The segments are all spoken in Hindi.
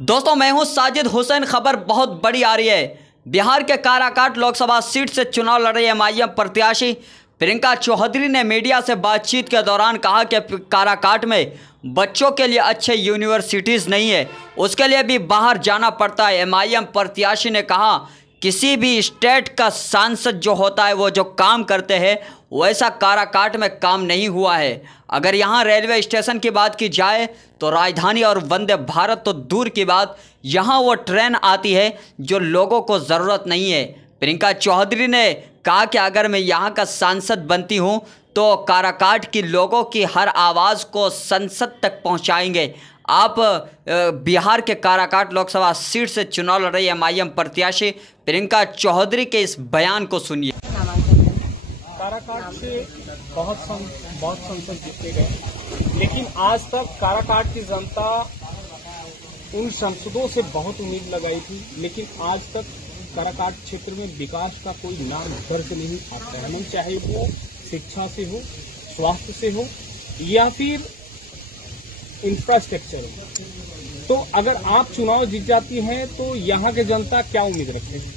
दोस्तों मैं हूं साजिद हुसैन। खबर बहुत बड़ी आ रही है। बिहार के काराकाट लोकसभा सीट से चुनाव लड़ रही एमआईएम प्रत्याशी प्रियंका चौधरी ने मीडिया से बातचीत के दौरान कहा कि काराकाट में बच्चों के लिए अच्छे यूनिवर्सिटीज़ नहीं है, उसके लिए भी बाहर जाना पड़ता है। एमआईएम प्रत्याशी ने कहा किसी भी स्टेट का सांसद जो होता है वो जो काम करते हैं वैसा काराकाट में काम नहीं हुआ है। अगर यहाँ रेलवे स्टेशन की बात की जाए तो राजधानी और वंदे भारत तो दूर की बात, यहाँ वो ट्रेन आती है जो लोगों को ज़रूरत नहीं है। प्रियंका चौधरी ने कहा कि अगर मैं यहाँ का सांसद बनती हूँ तो काराकाट की लोगों की हर आवाज़ को संसद तक पहुँचाएंगे। आप बिहार के काराकाट लोकसभा सीट से चुनाव लड़ रही एमआईएम प्रत्याशी प्रियंका चौधरी के इस बयान को सुनिए। काराकाट से बहुत संसद जीते गए, लेकिन आज तक काराकाट की जनता उन सांसदों से बहुत उम्मीद लगाई थी, लेकिन आज तक काराकाट क्षेत्र में विकास का कोई नाम दर्ज नहीं आता है, चाहे वो शिक्षा से हो, स्वास्थ्य से हो या फिर इंफ्रास्ट्रक्चर हो। तो अगर आप चुनाव जीत जाती हैं तो यहाँ के जनता क्या उम्मीद रखेगी?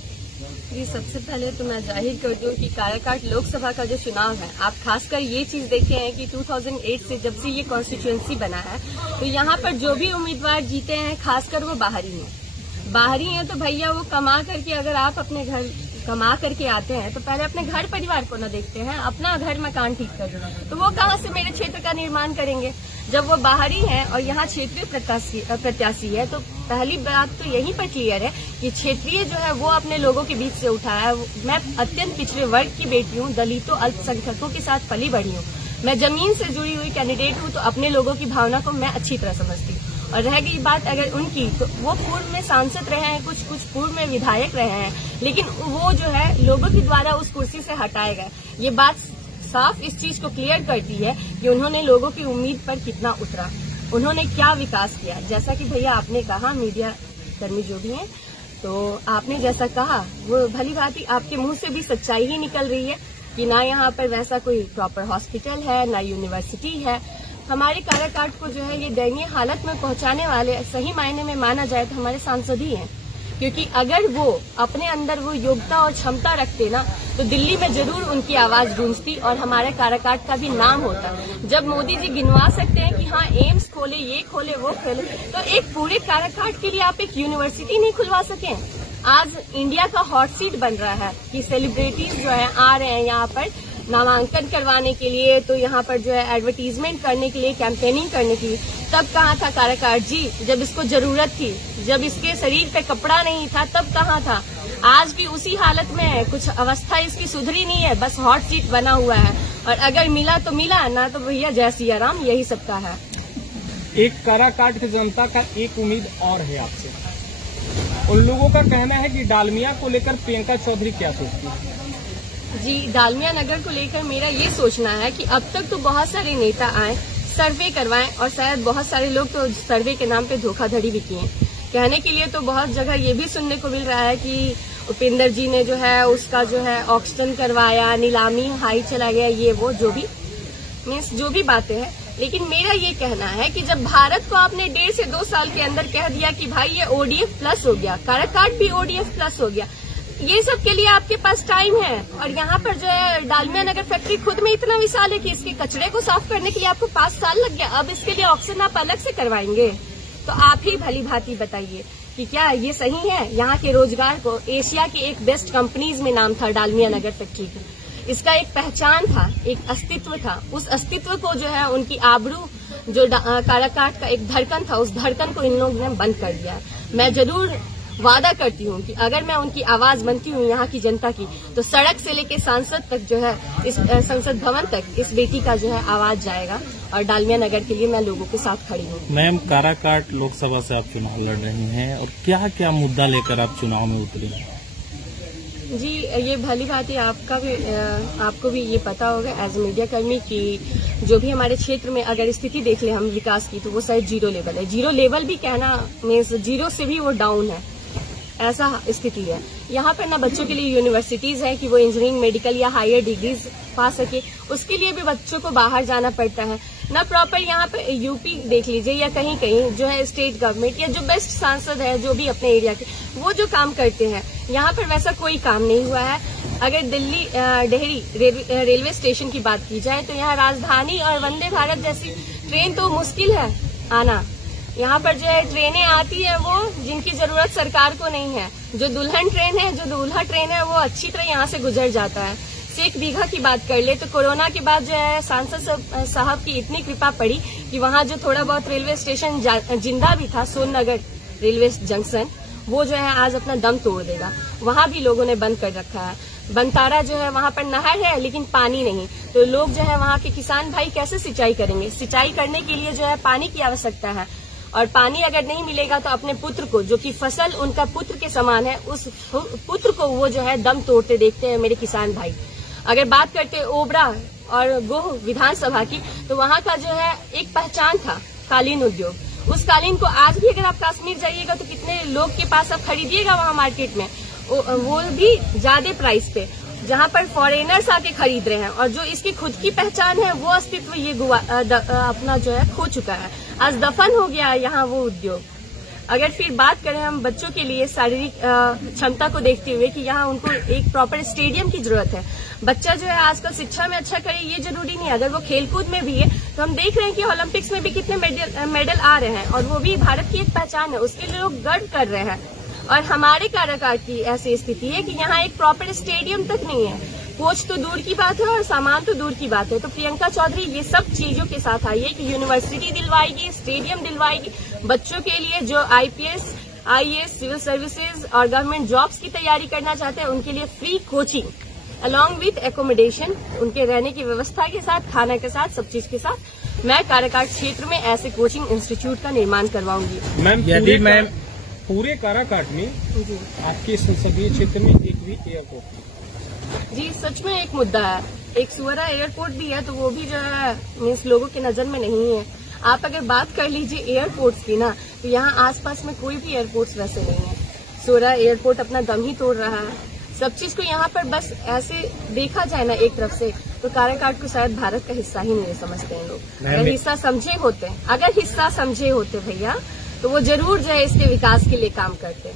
जी, सबसे पहले तो मैं जाहिर कर दूं कि काराकाट लोकसभा का जो चुनाव है, आप खासकर ये चीज देखे हैं कि 2008 से जब से ये कॉन्स्टिट्यूएंसी बना है तो यहाँ पर जो भी उम्मीदवार जीते हैं खासकर वो बाहरी हैं। तो भैया वो कमा करके, अगर आप अपने घर कमा करके आते हैं तो पहले अपने घर परिवार को न देखते हैं, अपना घर मकान ठीक कर दो, तो वो कहाँ से मेरे क्षेत्र का निर्माण करेंगे जब वो बाहरी हैं और यहाँ क्षेत्रीय प्रत्याशी है। तो पहली बात तो यहीं पर क्लियर है कि क्षेत्रीय जो है वो अपने लोगों के बीच से उठाया है। मैं अत्यंत पिछड़े वर्ग की बेटी हूँ, दलितों अल्पसंख्यकों के साथ पली बढ़ी हूँ, मैं जमीन से जुड़ी हुई कैंडिडेट हूँ, तो अपने लोगों की भावना को मैं अच्छी तरह समझती हूँ। और रह गई बात अगर उनकी, तो वो पूर्व में सांसद रहे हैं, कुछ पूर्व में विधायक रहे हैं, लेकिन वो जो है लोगों के द्वारा उस कुर्सी से हटाए गए। ये बात साफ इस चीज को क्लियर करती है कि उन्होंने लोगों की उम्मीद पर कितना उतरा, उन्होंने क्या विकास किया। जैसा कि भैया आपने कहा, मीडिया कर्मी जो भी हैं, तो आपने जैसा कहा वो भली भांति आपके मुंह से भी सच्चाई ही निकल रही है कि ना यहाँ पर वैसा कोई प्रॉपर हॉस्पिटल है, ना यूनिवर्सिटी है। हमारे काराकाट को जो है ये दयनीय हालत में पहुंचाने वाले सही मायने में माना जाए तो हमारे सांसद ही हैं, क्योंकि अगर वो अपने अंदर वो योग्यता और क्षमता रखते ना तो दिल्ली में जरूर उनकी आवाज गूंजती और हमारे काराकाट का भी नाम होता। जब मोदी जी गिनवा सकते हैं कि हाँ एम्स खोले, ये खोले, वो खोले, तो एक पूरे काराकाट के लिए आप एक यूनिवर्सिटी नहीं खुलवा सके। आज इंडिया का हॉट सीट बन रहा है कि सेलिब्रिटीज जो है आ रहे हैं यहाँ पर नामांकन करवाने के लिए, तो यहाँ पर जो है एडवर्टीजमेंट करने के लिए, कैंपेनिंग करने के लिए। तब कहाँ था काराकाट जी जब इसको जरूरत थी, जब इसके शरीर पे कपड़ा नहीं था तब कहाँ था? आज भी उसी हालत में है, कुछ अवस्था इसकी सुधरी नहीं है, बस हॉट सीट बना हुआ है। और अगर मिला तो मिला, ना तो भैया जय सिया राम, यही सबका है। एक काराकाट की जनता का एक उम्मीद और है आपसे, उन लोगों का कहना है कि डालमिया को लेकर प्रियंका चौधरी क्या सोचती है? जी, डालमिया नगर को लेकर मेरा ये सोचना है कि अब तक तो बहुत सारे नेता आए, सर्वे करवाएं, और शायद बहुत सारे लोग तो सर्वे के नाम पे धोखाधड़ी भी किए। कहने के लिए तो बहुत जगह ये भी सुनने को मिल रहा है कि उपेंद्र जी ने जो है उसका जो है ऑक्शन करवाया, नीलामी हाई चला गया, ये वो जो भी मीन्स जो भी बातें हैं। लेकिन मेरा ये कहना है कि जब भारत को आपने 1.5 से 2 साल के अंदर कह दिया कि भाई ये ODF प्लस हो गया, काराकाट भी ODF प्लस हो गया, ये सब के लिए आपके पास टाइम है। और यहाँ पर जो है डालमिया नगर फैक्ट्री खुद में इतना विशाल है कि इसके कचरे को साफ करने के लिए आपको 5 साल लग गया। अब इसके लिए ऑक्सीजन आप अलग से करवाएंगे, तो आप ही भली भांति बताइए कि क्या ये सही है? यहाँ के रोजगार को एशिया के एक बेस्ट कंपनीज में नाम था डालमिया नगर फैक्ट्री का, इसका एक पहचान था, एक अस्तित्व था। उस अस्तित्व को जो है उनकी आबरू जो काराकाट का एक धड़कन था, उस धड़कन को इन लोगों ने बंद कर दिया। मैं जरूर वादा करती हूँ कि अगर मैं उनकी आवाज बनती हूँ यहाँ की जनता की, तो सड़क से लेके सांसद तक जो है, इस संसद भवन तक इस बेटी का जो है आवाज जाएगा। और डालमिया नगर के लिए मैं लोगों के साथ खड़ी हूँ। मैम, काराकाट लोकसभा से आप चुनाव लड़ रही हैं और क्या क्या मुद्दा लेकर आप चुनाव में उतरी हैं? जी, ये भली बात है, आपको भी ये पता होगा एज ए मीडिया कर्मी कि जो भी हमारे क्षेत्र में अगर स्थिति देख ले हम विकास की, तो वो शायद 0 लेवल है। 0 लेवल भी कहना मीन्स 0 से भी वो डाउन है, ऐसा स्थिति है। यहाँ पर ना बच्चों के लिए यूनिवर्सिटीज है कि वो इंजीनियरिंग, मेडिकल या हायर डिग्रीज पा सके, उसके लिए भी बच्चों को बाहर जाना पड़ता है। ना प्रॉपर यहाँ पे यूपी देख लीजिए या कहीं कहीं जो है स्टेट गवर्नमेंट या जो बेस्ट सांसद है जो भी अपने एरिया के वो जो काम करते हैं, यहाँ पर वैसा कोई काम नहीं हुआ है। अगर दिल्ली डेहरी रेलवे स्टेशन की बात की जाए तो यहाँ राजधानी और वंदे भारत जैसी ट्रेन तो मुश्किल है आना। यहाँ पर जो है ट्रेनें आती है वो जिनकी जरूरत सरकार को नहीं है। जो दुल्हन ट्रेन है, जो दूल्हा ट्रेन है, वो अच्छी तरह यहाँ से गुजर जाता है। शेख दीघा की बात कर ले तो कोरोना के बाद जो है सांसद साहब की इतनी कृपा पड़ी कि वहाँ जो थोड़ा बहुत रेलवे स्टेशन जिंदा भी था, सोननगर रेलवे जंक्शन, वो जो है आज अपना दम तोड़ देगा। वहाँ भी लोगों ने बंद कर रखा है। बनतारा जो है वहाँ पर नहर है लेकिन पानी नहीं, तो लोग जो है वहाँ के किसान भाई कैसे सिंचाई करेंगे? सिंचाई करने के लिए जो है पानी की आवश्यकता है, और पानी अगर नहीं मिलेगा तो अपने पुत्र को, जो कि फसल उनका पुत्र के समान है, उस पुत्र को वो जो है दम तोड़ते देखते हैं मेरे किसान भाई। अगर बात करते ओबरा और गोह विधानसभा की, तो वहाँ का जो है एक पहचान था कालीन उद्योग। उस कालीन को आज भी अगर आप कश्मीर जाइएगा तो कितने लोग के पास आप खरीदिएगा वहाँ मार्केट में, वो भी ज्यादा प्राइस पे, जहाँ पर फॉरेनर्स आके खरीद रहे हैं। और जो इसकी खुद की पहचान है वो अस्तित्व ये अपना जो है खो चुका है, आज दफन हो गया है यहाँ वो उद्योग। अगर फिर बात करें हम बच्चों के लिए शारीरिक क्षमता को देखते हुए कि यहाँ उनको एक प्रॉपर स्टेडियम की जरूरत है। बच्चा जो है आजकल शिक्षा में अच्छा करे ये जरूरी नहीं है, अगर वो खेलकूद में भी है तो हम देख रहे हैं कि ओलंपिक्स में भी कितने मेडल आ रहे हैं और वो भी भारत की एक पहचान है, उसके लिए लोग गर्व कर रहे हैं। और हमारे काराकाट की ऐसी स्थिति है कि यहाँ एक प्रॉपर स्टेडियम तक नहीं है, कोच तो दूर की बात है और सामान तो दूर की बात है। तो प्रियंका चौधरी ये सब चीजों के साथ आई है कि यूनिवर्सिटी दिलवाएगी, स्टेडियम दिलवाएगी, बच्चों के लिए जो IPS, IAS, सिविल सर्विसेज और गवर्नमेंट जॉब्स की तैयारी करना चाहते हैं उनके लिए free coaching along with accommodation, उनके रहने की व्यवस्था के साथ, खाना के साथ, सब चीज के साथ मैं काराकाट क्षेत्र में ऐसे कोचिंग इंस्टीट्यूट का निर्माण करवाऊंगी। मैम पूरे काराकाट में आपके संसदीय क्षेत्र में एक भी एयरपोर्ट? जी सच में एक मुद्दा है। एक सुअरा एयरपोर्ट भी है तो वो भी जो है मीन्स लोगों के नजर में नहीं है। आप अगर बात कर लीजिए एयरपोर्ट्स की ना, तो यहाँ आसपास में कोई भी एयरपोर्ट्स वैसे नहीं है। सुअरा एयरपोर्ट अपना दम ही तोड़ रहा है। सब चीज को यहाँ पर बस ऐसे देखा जाए ना एक तरफ से, तो काराकाट को शायद भारत का हिस्सा ही नहीं समझते हैं लोग। अगर हिस्सा समझे होते, अगर हिस्सा समझे होते भैया, तो वो जरूर जो है इसके विकास के लिए काम करते।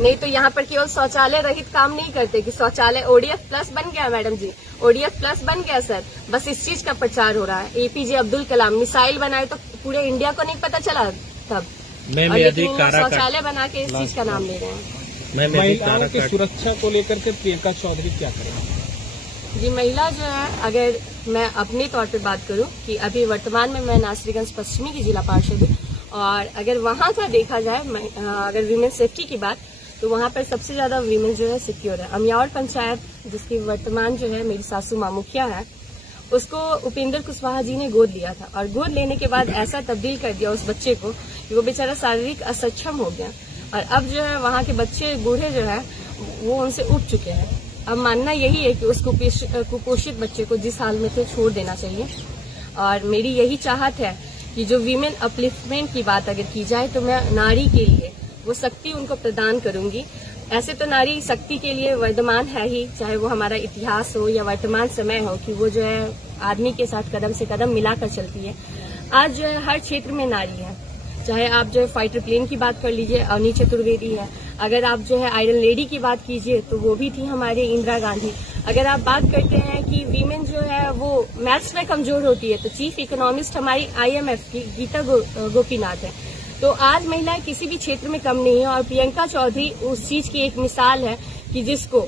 नहीं तो यहाँ पर केवल शौचालय रहित काम नहीं करते कि शौचालय ODF प्लस बन गया मैडम जी, ODF प्लस बन गया सर, बस इस चीज का प्रचार हो रहा है। APJ अब्दुल कलाम मिसाइल बनाए तो पूरे इंडिया को नहीं पता चला तब, लेकिन शौचालय बना के इस चीज का नाम ले रहे हैं। महिलाओं की सुरक्षा को लेकर के प्रियंका चौधरी क्या करेंगे? जी महिला जो है, अगर मैं अपने तौर पे बात करूं कि अभी वर्तमान में मैं नासरीगंज पश्चिमी की जिला पार्षद हूँ, और अगर वहाँ का देखा जाए अगर वीमेन सेफ्टी की बात, तो वहाँ पर सबसे ज्यादा वीमेन जो है सिक्योर है। अमियावर पंचायत जिसकी वर्तमान जो है मेरी सासू माँ मुखिया है, उसको उपेंद्र कुशवाहा जी ने गोद लिया था, और गोद लेने के बाद ऐसा तब्दील कर दिया उस बच्चे को कि वो बेचारा शारीरिक असक्षम हो गया, और अब जो है वहाँ के बच्चे बूढ़े जो है वो उनसे उठ चुके हैं। अब मानना यही है कि उस कुपोषित बच्चे को जिस हाल में थे छोड़ देना चाहिए। और मेरी यही चाहत है कि जो वीमेन अपलिफ्टमेंट की बात अगर की जाए तो मैं नारी के लिए वो शक्ति उनको प्रदान करूंगी। ऐसे तो नारी शक्ति के लिए वर्धमान है ही, चाहे वो हमारा इतिहास हो या वर्तमान समय हो, कि वो जो है आदमी के साथ कदम से कदम मिलाकर चलती है। आज जो है हर क्षेत्र में नारी है, चाहे आप जो है फाइटर प्लेन की बात कर लीजिए, अवनी चतुर्वेदी है। अगर आप जो है आयरन लेडी की बात कीजिए तो वो भी थी हमारे इंदिरा गांधी। अगर आप बात करते हैं कि वीमेन जो है वो मैथ्स में कमजोर होती है, तो चीफ इकोनॉमिस्ट हमारी IMF की गीता गोपीनाथ है। तो आज महिलाएं किसी भी क्षेत्र में कम नहीं है, और प्रियंका चौधरी उस चीज की एक मिसाल है कि जिसको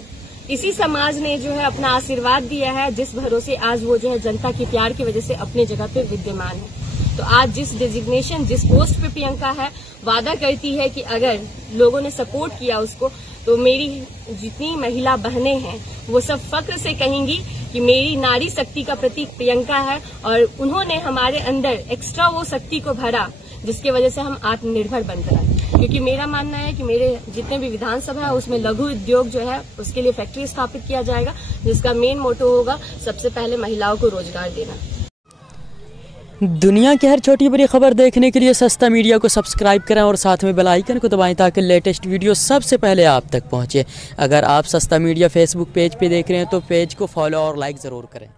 इसी समाज ने जो है अपना आशीर्वाद दिया है, जिस भरोसे आज वो जो है जनता के प्यार की वजह से अपने जगह पे विद्यमान है। तो आज जिस डेजिग्नेशन, जिस पोस्ट पे प्रियंका है, वादा करती है कि अगर लोगों ने सपोर्ट किया उसको, तो मेरी जितनी महिला बहनें हैं वो सब फक्र से कहेंगी कि मेरी नारी शक्ति का प्रतीक प्रियंका है, और उन्होंने हमारे अंदर एक्स्ट्रा वो शक्ति को भरा जिसकी वजह से हम आत्मनिर्भर बन गए। क्योंकि मेरा मानना है कि मेरे जितने भी विधानसभा है उसमें लघु उद्योग जो है उसके लिए फैक्ट्री स्थापित किया जाएगा, जिसका मेन मोटो होगा सबसे पहले महिलाओं को रोजगार देना। दुनिया की हर छोटी बड़ी खबर देखने के लिए सस्ता मीडिया को सब्सक्राइब करें और साथ में बेल आइकन को दबाएं ताकि लेटेस्ट वीडियो सबसे पहले आप तक पहुंचे। अगर आप सस्ता मीडिया फेसबुक पेज पे देख रहे हैं तो पेज को फॉलो और लाइक ज़रूर करें।